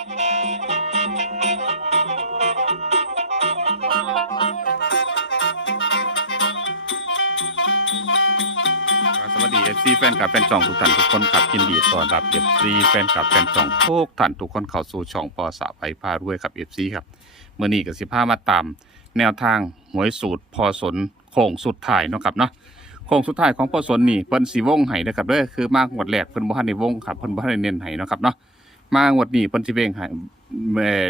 สวัสดี FC แฟนคลับแฟนช่องทุกท่านทุกคนครับยินดีต้อนรับ FC แฟนคลับแฟนช่องทุกท่านทุกคนเข้าสู่ช่องปอสะไผพารวยครับ FC ครับเมื่อนี้ก็สิพามาตามแนวทางหวยสูตรพอสนโค้งสุดท้ายเนาะครับเนาะโค้งสุดท้ายของพอสนนี่เพิ่นสิวงให้นะครับเด้อคือมางวดแรกเพิ่นบ่ทันได้วงครับเพิ่นบ่ทันได้เน้นให้เนาะครับเนาะมางวดนี้เพิ่นสิเว้งให้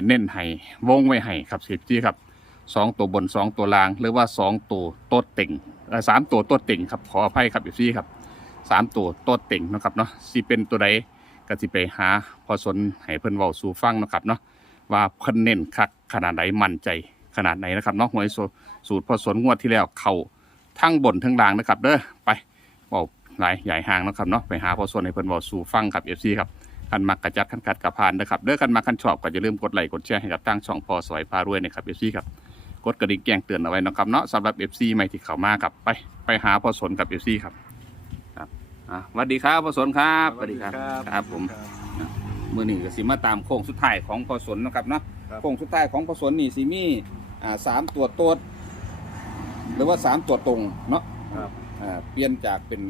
เน้นให้วงไว้ให้ครับ FC ครับ2ตัวบน2ตัวล่างหรือว่า2ตัวโต๊ดเต็ง3ตัวโต๊ดเต็งครับขออภัยครับ FC ครับ3ตัวโต๊ดเต็งนะครับเนาะสิเป็นตัวใดก็สิไปหาพอสนให้เพิ่นเว้าสู่ฟังนะครับเนาะว่าเพิ่นเน้นคักขนาดไหนมั่นใจขนาดไหนนะครับเนาะหวยสูตรพอสนงวดที่แล้วเข้าทั้งบนทั้งล่างนะครับเด้อไปเว้าหลายใหญ่ห่างนะครับเนาะไปหาพอสนให้เพิ่นเว้าสู่ฟังครับ FC ครับคันมักกระจัดคันกัดกระพานนะครับเด้อคันมักคันชอบก็อย่าลืมกดไลค์กดแชร์ให้กับทางช่องพอสวยพารวยนะครับ FC ครับกดกระดิ่งแจ้งเตือนเอาไว้นะครับเนาะสำหรับ FC ใหม่ที่เข้ามาครับไปหาพอสนกับ FC ครับสวัสดีครับพอสนครับสวัสดีครับครับผมมื้อนี้ก็สิมาตามโค้งสุดท้ายของพอสนนะครับเนาะโค้งสุดท้ายของพอสนนี่สิมี3ตัวโต๊ดหรือว่า3ตัวตรงเนาะเปลี่ยนจากเป็น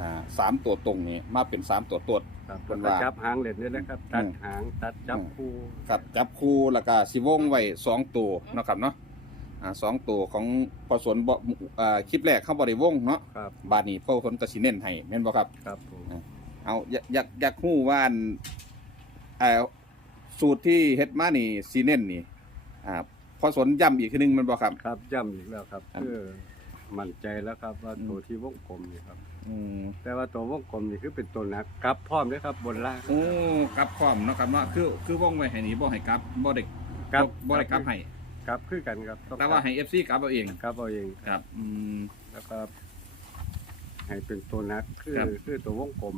3ตัวตรงนี่มาเป็น3ตัวโต๊ดเป็นว่าจับหางเล่นนี่นะครับตัดหางตัดจับคู่ครับจับคู่แล้วก็สิวงไว้2ตัวเนาะครับเนาะ2ตัวของพอสนคลิปแรกเขาบ่ได้วงเนาะบาดนี้พอสนก็สิเน้นให้แม่นบ่ครับครับผมเอาอยากฮู้ว่าสูตรที่เฮ็ดมานี่สิเน้นนี่พอสนย้ำอีกทีนึงแม่นบ่ครับครับย้ำอีกแล้วครับคือมั่นใจแล้วครับว่าตัวที่วงกลมนี่ครับแต่ว่าตัววงกลมนี่คือเป็นตัวหนักกลับพร้อมด้วยครับบนล่างกลับพร้อมเนาะครับเนาะคือวงไว้ให้นี่บ่ให้กลับบ่ได้กลับให้กลับคือกันครับแต่ว่าให้ FC กลับเอาเองกลับเอาเองครับแล้วก็ให้เป็นตัวนักคือตัววงกลม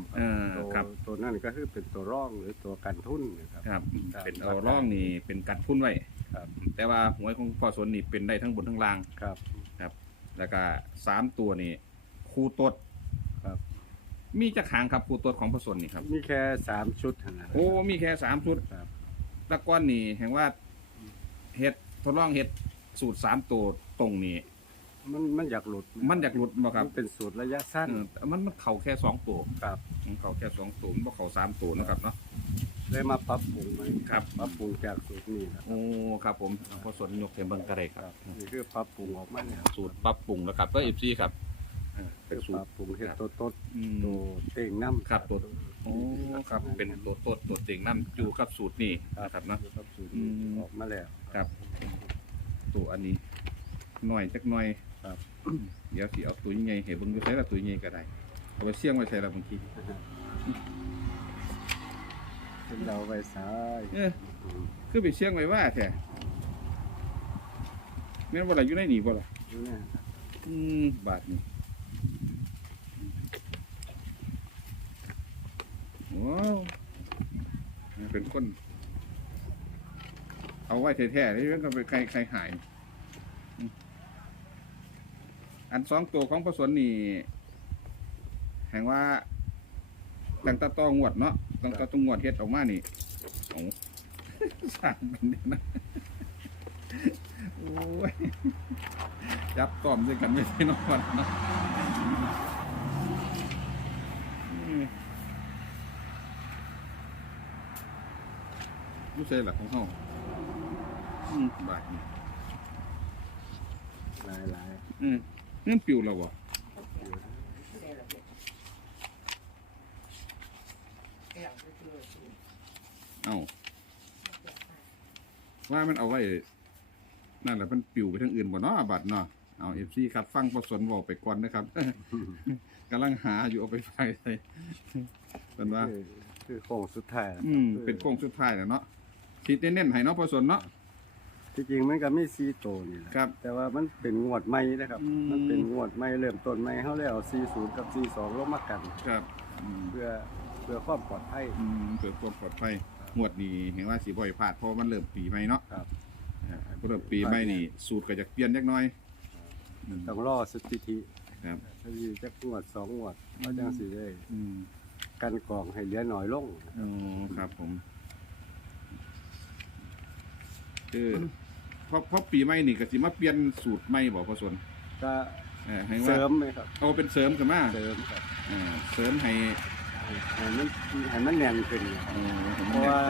ตัวนั่นก็คือเป็นตัวร่องหรือตัวกันทุนนะครับครับเป็นตัวร่องนี่เป็นกันทุนไว้ครับแต่ว่าหวยของพอสนนี่เป็นได้ทั้งบนทั้งล่างครับแล้วก็3ตัวนี่คู่ตดครับมีจักหางครับคู่ตดของพอสนนี่ครับมีแค่3ชุดเท่านั้นโอ้มีแค่3ชุดครับตะก้อนนี่แห่งว่าเฮ็ดทดลองเฮ็ดสูตร3ตัวตรงนี้มันอยากหลุดบ่ครับเป็นสูตรระยะสั้นมันเข้าแค่2ตัวครับเข้าแค่2ตัวบ่เข้า3ตัวนะครับเนาะเลยมาปรับปรุงมั้ยครับปรับปรุงจากสูตรนี้ครับโอ้ครับผมพอสนยกให้เบิ่งก็ได้ครับนี่คือปรับปรุงออกมาเนี่ยสูตรปรับปรุงแล้วครับก็ FC ครับเป็นสูตรปรับปรุงเฮ็ดตัวเต่งน้ำครับตัวโอ้ครับเป็นตัวเต่งน้ำอยู่กับสูตรนี้นะครับเนาะครับสูตรนี้ออกมาแล้วครับตัวอันนี้หน่อยจักหน่อยครับเดี๋ยวสิเอาตัวใหญ่ให้เบิ่งดูใส่ละตัวใหญ่ก็ได้เอาไปเสี่ยงไว้ใส่ละบางทีเราไปซ้ายคือไปเสี่ยงไว้ว่าแท้แม่นบ่ล่ะอยู่ในนี่บ่ล่ะบาทนี่ว้าวเป็นคนเอาไว้แท้ๆนี่มันก็เป็นใครหายอัน2ตัวของพอสนนี่แห่งว่าตั้งแต่ต้องงวดเนาะตั้งแต่ต้องงวดเฮ็ดออกมานี่โอ้สร้างเป็นนะโอ้ยจับต้อมด้วยกันไม่ใช่นอนเนาะรู้ใช่หลักของเขาบาทนี่หลายเงินปิวแล้ววะเอาว่ามันเอาไว้นั่นแหละมันปิวไปทางอื่นบ่เนาะบัตรเนาะเอา FC ครับฟังพอสนบอกไปก่อนนะครับกำลังหาอยู่เอาไปไฟใส่เป็นว่าคือโค้งสุดท้ายเป็นโค้งสุดท้ายแล้วเนาะคิดเน้นๆให้เนาะพอสนเนาะที่จริงมันก็มี4ตัวนี่แหละแต่ว่ามันเป็นงวดใหม่นะครับมันเป็นงวดใหม่เริ่มต้นใหม่เฮาแล้ว40กับ42ลงมากันครับเพื่อความปลอดภัยเพื่อความปลอดภัยงวดนี้เห็นว่าสิบ่อยพลาดเพราะมันเริ่มปีใหม่เนาะครับเริ่มปีใหม่นี่สูตรก็จะเปลี่ยนจักหน่อยต้องรอสถิติครับถ้าสิจักงวด2งวดก็จังสิได้กันกองให้เหลือน้อยลงครับผม คือเพราะปีใหม่นี่ก็สิมาเปลี่ยนสูตรใหม่บ่พ่อสน ก็ ให้ เส ว่า ริมไหมครับ เอาเป็นเสริมกันมา เสริมครับ เสริมให้ ให้มันแน่นขึ้นครับเพราะว่า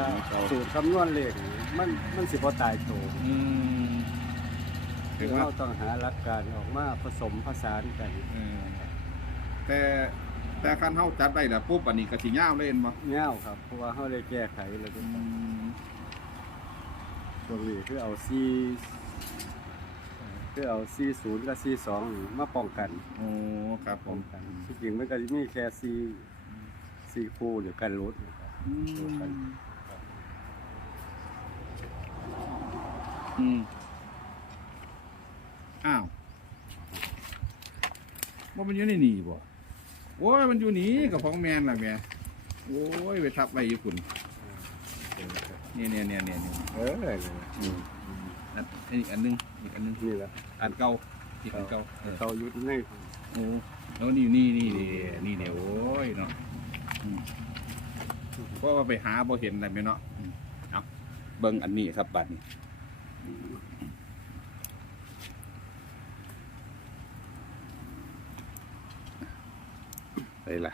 สูตรคำนวณเลขนี่มันสิบ่ตายตัว ถึง เรา ว่า ต้องหาหลักการออกมาผสมผสานกัน แต่คันเฮาจัดได้แล้วปุ๊บอันนี้ก็สิยาวเลยเห็นบ่ เงาครับเพราะว่าเขาได้แก้ไขแล้วก็ตรงนี้คือเอา40กับ42นี่มาป้องกัน โอ้ครับผ ป้อ ม งกันที่จริงมันก็จะมีแค่4คู่หรือกันรุดนะครับ อ้าวว่ามันอยู่ในนี่บ่โอ้ยมันอยู่นี่กับของแมนล่ะแม่โอ้ยไปทับไว้อยู่คุณเนี่ย เออ อีกอันนึง นี่แหละ อันเก่าอีกอันเก่า เขายุดใน โอ้แล้วนี่เนี่ยโอ้ยเนาะเพราะว่าไปหาบ่เห็นอะไรไหมเนาะเอาเบิ่งอันนี้ครับบัดนี้ได้ละ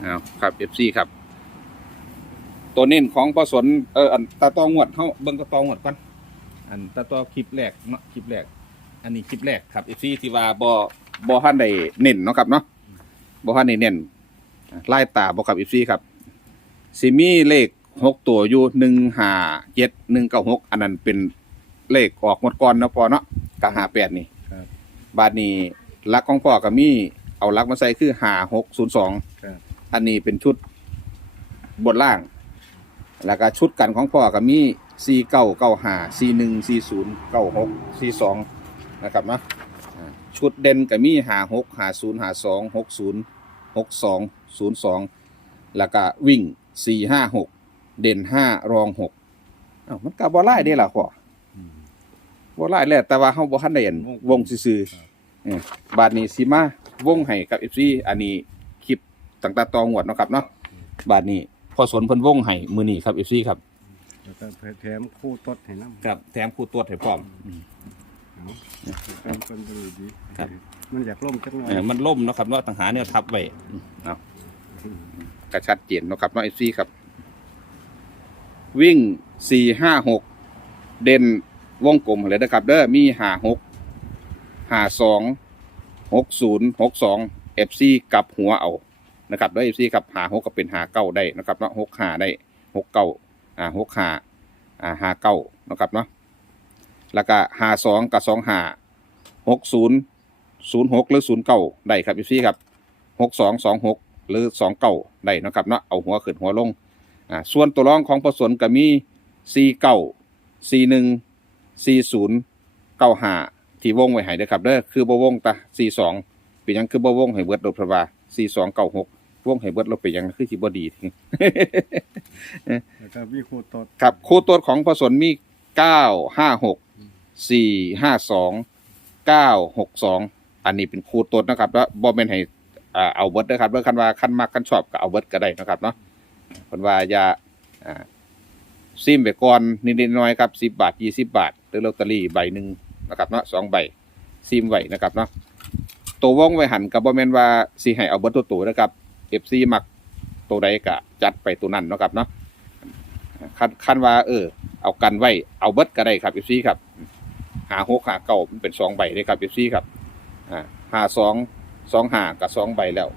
เอาครับ FC ครับ ตัวเน้นของพอสนอันตาตองวดเฮาเบิ่งตาตองวดก่อนอันตาตอคลิปแรกเนาะคลิปแรกอันนี้คลิปแรกครับ FC ที่ว่าบ่ทันได้เน้นเนาะครับเนาะบ่ทันได้เน้นไล่ตาบ่ครับ FC ครับสิมีเลข6ตัวอยู่157 196อันนั้นเป็นเลขออกงวดก่อนเนาะพอเนาะกับ58นี่ ครับ บาดนี้หลักของพ่อก็มีเอาหลักมาใส่คือ5602 ครับ อันนี้เป็นชุดบนล่าง แล้วก็ชุดกันของพ่อก็มี4995 41 40 96 42นะครับนะชุดเด่นก็มี56 50 52 60 62 02แล้วก็วิ่ง456เด่น5รอง6อ้าวมันก็บ่หลายเด้ล่ะพ่อบ่หลายแล้วแต่ว่าเฮาบ่ทันได้เห็นวงซื่อๆบาดนี้สิมาวงให้กับ FC อันนี้คลิปตั้งแต่ตองวดเนาะครับเนาะบาดนี้พอสนเพิ่นวงให้มื้อนี้ครับ FC ครับ แล้วก็แถมคู่ตดให้น้ำ ครับแถมคู่ตรวจให้พร้อม เป็นคนดีดี ครับ มันอยากล่มจังหน่อย มันล่มเนาะครับเนาะต่างหาเนี่ยทับไว้เอากระชัดเจนเนาะครับเนาะ FC ครับ วิ่ง456เด่นวงกลมเลยนะครับเด้อมี56 52 60 62 FC กลับหัวเอานะครับด้วย FC ครับ56ก็เป็น59ได้นะครับเนาะ65ได้69 65 59นะครับเนาะแล้วก็52กับ25 60 06หรือ09ได้ครับ FC ครับ62 26หรือ29ได้นะครับเนาะเอาหัวขึ้นหัวลงส่วนตัวรองของผสมก็มี49 41 40 95ที่วงไว้ให้เด้อครับเด้อคือบ่วงตา42เป็นหยังคือบ่วงให้เบิดโดดเพราะว่า4296วงให้เบิดลบไปหยังคือสิบ่ดี แล้วก็มีคู่ตด ครับคู่ตัวของผสมมี956 452 962อันนี้เป็นคู่ตัวนะครับแล้วบ่แม่นให้เอาเบิดเด้อครับเด้อคันว่าคันมักคันชอบก็เอาเบิดก็ได้นะครับเนาะเพิ่นว่าอย่าซิมไปก่อนนิดๆหน่อยๆครับ10 บาท 20 บาทหรือลอตเตอรี่ใบหนึงนะครับเนาะ2ใบซิมไว้นะครับเนาะตัววงไว้หันก็บ่แม่นว่าสิให้เอาเบิดตัวๆนะครับ FC มักตัวใดก็จัดไปตัวนั้นเนาะครับเนาะคันว่าเอากันไว้เอาเบิดก็ได้ครับ FC ครับ56 59มันเป็น2ใบเด้ครับ FC ครับ52 25กับ2ใบแล้ว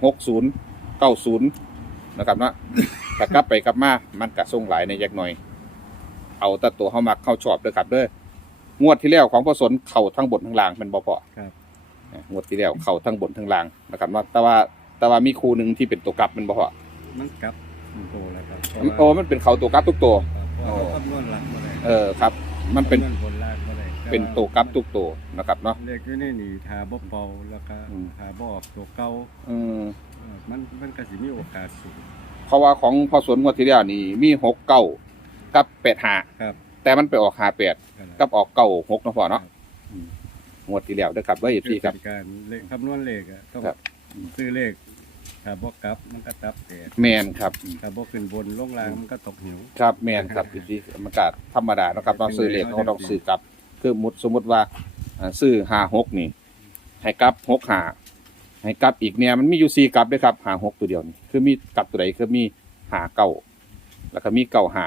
60 90นะครับเนาะถ้ากลับไปกลับมามันก็ส่งหลายในยักหน่อยเอาแต่ตัวเฮามักเข้าชอบเด้อครับเด้องวดที่แล้วของพ่อสนเข้าทั้งบนทั้งล่างเป็นบ่พอ ครับ งวดที่แล้วเข้าทั้งบนทั้งล่างนะครับเนาะแต่ว่ามีคู่หนึงที่เป็นตัวกลับมันบ่พอ มันกลับโตแล้วครับ โอ้มันเป็นเข้าตัวกลับทุกตัว เพราะว่าคำนวณหลักบ่ได้ ครับมันเป็น คำวณบนล่างบ่ได้ เป็นตัวกลับทุกตัวนะครับเนาะ เลขอยู่ในนี่ถ้าบ่เป่าแล้วก็ถ้าบ่ออกตัวเก่ามันก็สิมีโอกาสสูง เพราะว่าของพ่อสนงวดที่แล้วนี่มี69กับ85 ครับ แต่มันไปออก58กับออก96เนาะพ่อเนาะงวดที่แล้วเด้อครับเด้อ FC ครับ การเลขคำนวณเลขอะต้อง ครับ ซื้อเลข ถ้าบ่กลับมันก็ตับแตก แมนครับ ถ้าบ่ขึ้นบนลงล่างมันก็ตกหิว ครับแมนครับที่มันก็ธรรมดาเนาะครับต้องซื้อเลขเขาต้องซื้อกลับ คือสมมติว่าซื้อ56นี่ให้กลับ65ให้กลับอีกเนี่ยมันมีอยู่4กลับด้วยครับ56ตัวเดียวนี่คือมีกลับตัวใดคือมี59แล้วก็มี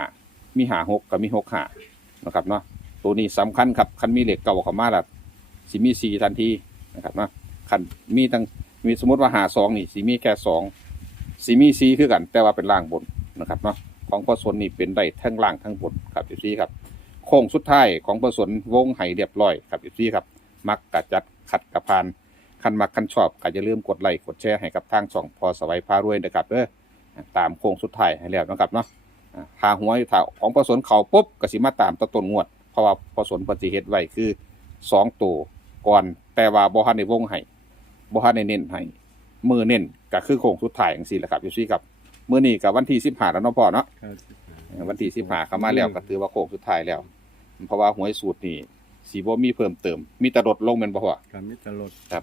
95มี56กับมี65นะครับเนาะตัวนี้สำคัญครับคันมีเลขเก่าเข้ามาแล้วสิมี4ทันทีนะครับเนาะคันมีสมมติว่า52นี่สิมีแค่2สิมี4คือกัน แต่ว่าเป็นล่างบนนะครับเนาะของพ่อสนนี่เป็นได้ทั้งล่างทั้งบนครับพี่ครับโค้งสุดท้ายของพ่อสนวงไห้เรียบร้อยครับพี่ครับมักกะจัดขัดกระพานคันมักคันชอบก็อย่าลืมกดไลค์กดแชร์ให้กับทางช่องพอสวัยพารวยนะครับตามโค้งสุดท้ายให้แล้วนะครับเนาะถ้าหัวถ้าของพ่อสนเข่าปุ๊บก็สิมาตามต้นงวดเพราะว่าพ่อสนปฏิเฮ็ดไว้คือ2ตัวก่อนแต่ว่าบ่ทันได้วงไห้บ่ทันได้เน้นให้มือเน้นก็คือโค้งสุดท้ายจังซี่แหละครับพี่ครับมื้อนี้ก็วันที่15แล้วเนาะพ่อเนาะวันที่15เข้ามาแล้วก็ถือว่าโค้งสุดท้ายแล้วเพราะว่าหวยสูตรนี่สิบ่มีเพิ่มเติมมีแต่ลดลงแม่นบ่พ่อ กับมิตรรถ ครับ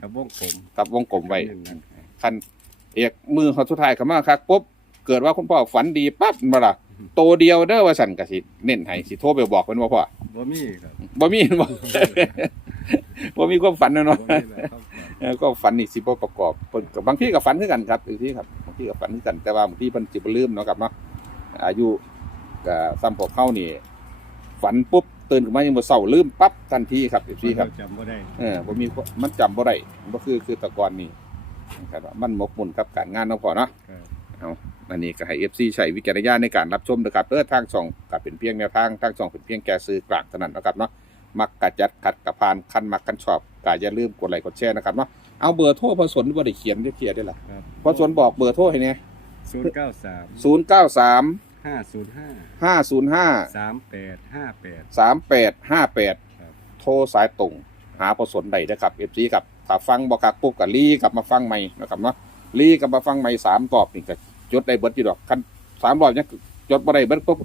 กับวงกลม กับวงกลมไว้คันเอกมือเขาสุดท้ายเข้ามาคักปุ๊บเกิดว่าคุณพ่อฝันดีปั๊บมาล่ะโตเดียวเด้อว่าสั่นก็สิเน้นให้สิโทรไปบอกเพิ่นว่าพ่อ บ่มีครับ บ่มีบ่ บ่มีความฝันเนาะ บ่มีแล้วครับ ก็ฝันนี่สิบ่ประกอบเพิ่นก็บางทีก็ฝันคือกันครับบางทีครับบางทีก็ฝันคือกันแต่ว่าบางทีเพิ่นสิบ่ลืมเนาะครับเนาะอายุก็ซ้ำพวกเขานี่ฝันปุ๊บตื่นขึ้นมายังบ่เช้าลืมปั๊บทันทีครับพี่ครับ จำบ่ได้ บ่มีมันจำบ่ได้บ่คือแตะกอนนี่ครับว่ามันหมกมุ่นกับการงานเนาะพ่อเนาะ ครับ เอาอันนี้ก็ให้ FC ใช้วิจารณญาณในการรับชมนะครับทางช่องก็เป็นเพียงแนวทางทางช่องเป็นเพียงแก่ซื้อกลางเท่านั้นนะครับเนาะมักกะจัดขัดกะพานคันมักคันชอบก็อย่าลืมกดไลค์กดแชร์นะครับเนาะเอาเบอร์โทรพอสนบ่ได้เขียนได้เคลียร์ได้ล่ะ ครับ พอสนบอกเบอร์โทรให้แน่ 093 093 505 505 3858 3858โทรสายตรงหาพอสนได้นะครับ FC ครับถ้าฟังบ่คักปุ๊บก็รีกลับมาฟังใหม่นะครับเนาะรีกลับมาฟังใหม่3รอบนี่ก็จดได้เบิดอยู่ดอกคัน3รอบยังจดบ่ได้เบิดปุ๊บ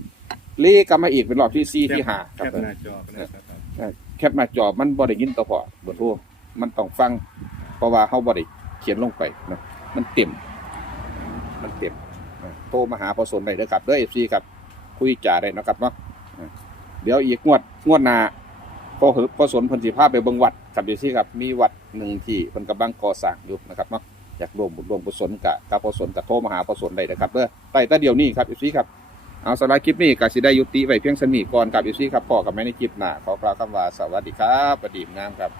รีกลับมาอีกเป็นรอบที่4ที่5ค แค รับ ปหน้าจอก็ได้ครับ แคปหน้าจอมันบ่ได้ยินต่อพอเบอร์โทรมันต้องฟังเพราะว่าเฮาบ่ได้เขียนลงไปนะมันเต็มโทรมาหาพอสนได้เด้อครับเด้อ FC ครับคุยจาได้เนาะครับเนาะเดี๋ยวอีกงวดหน้าพอสนเพิ่นสิพาไปเบิ่งวัดครับ FC ครับมีวัดหนึ่งที่เพิ่นกำลังก่อสร้างอยู่นะครับเนาะอยากร่วมบุญร่วมกุศลกับพอสนก็โทรมาหาพอสนได้เด้อครับเด้อใต้แต่เดี๋ยวนี้ครับ FC ครับเอาสำหรับคลิปนี้ก็สิได้ยุติไว้เพียงเท่านี้ก่อนครับ FC ครับพอกับแม่ในคลิปหน้าขอกล่าวคำว่าสวัสดีครับประดีมงามครับ